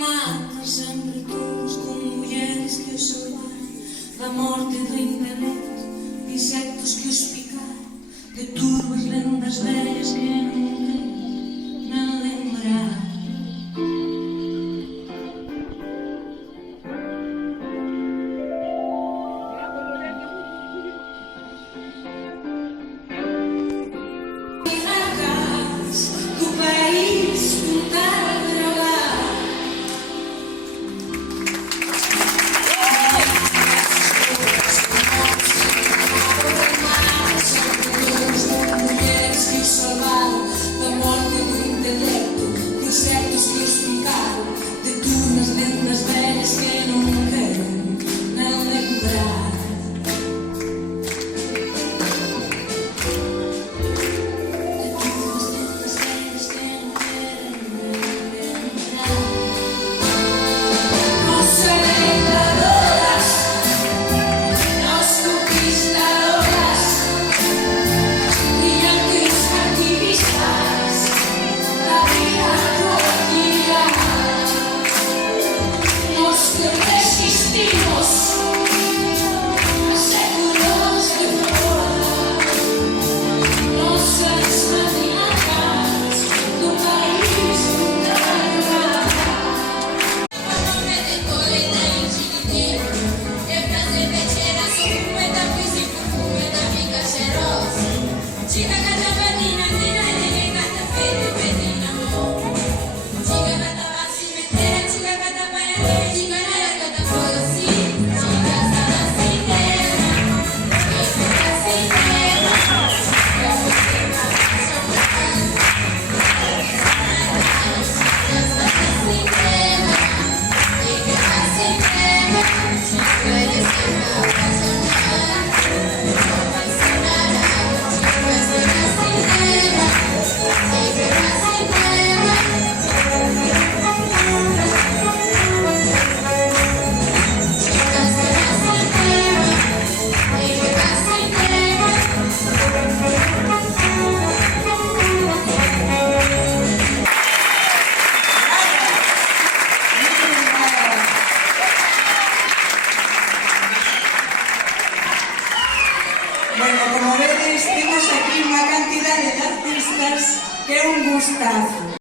matan sempre todos con mulleres que os salvaron da morte do intelecto, de insectos que os picaron, de turbas lendas vellas que non quero non lembrar. Bueno, como vedes, temos aquí unha cantidade de artistas que é un gustazo.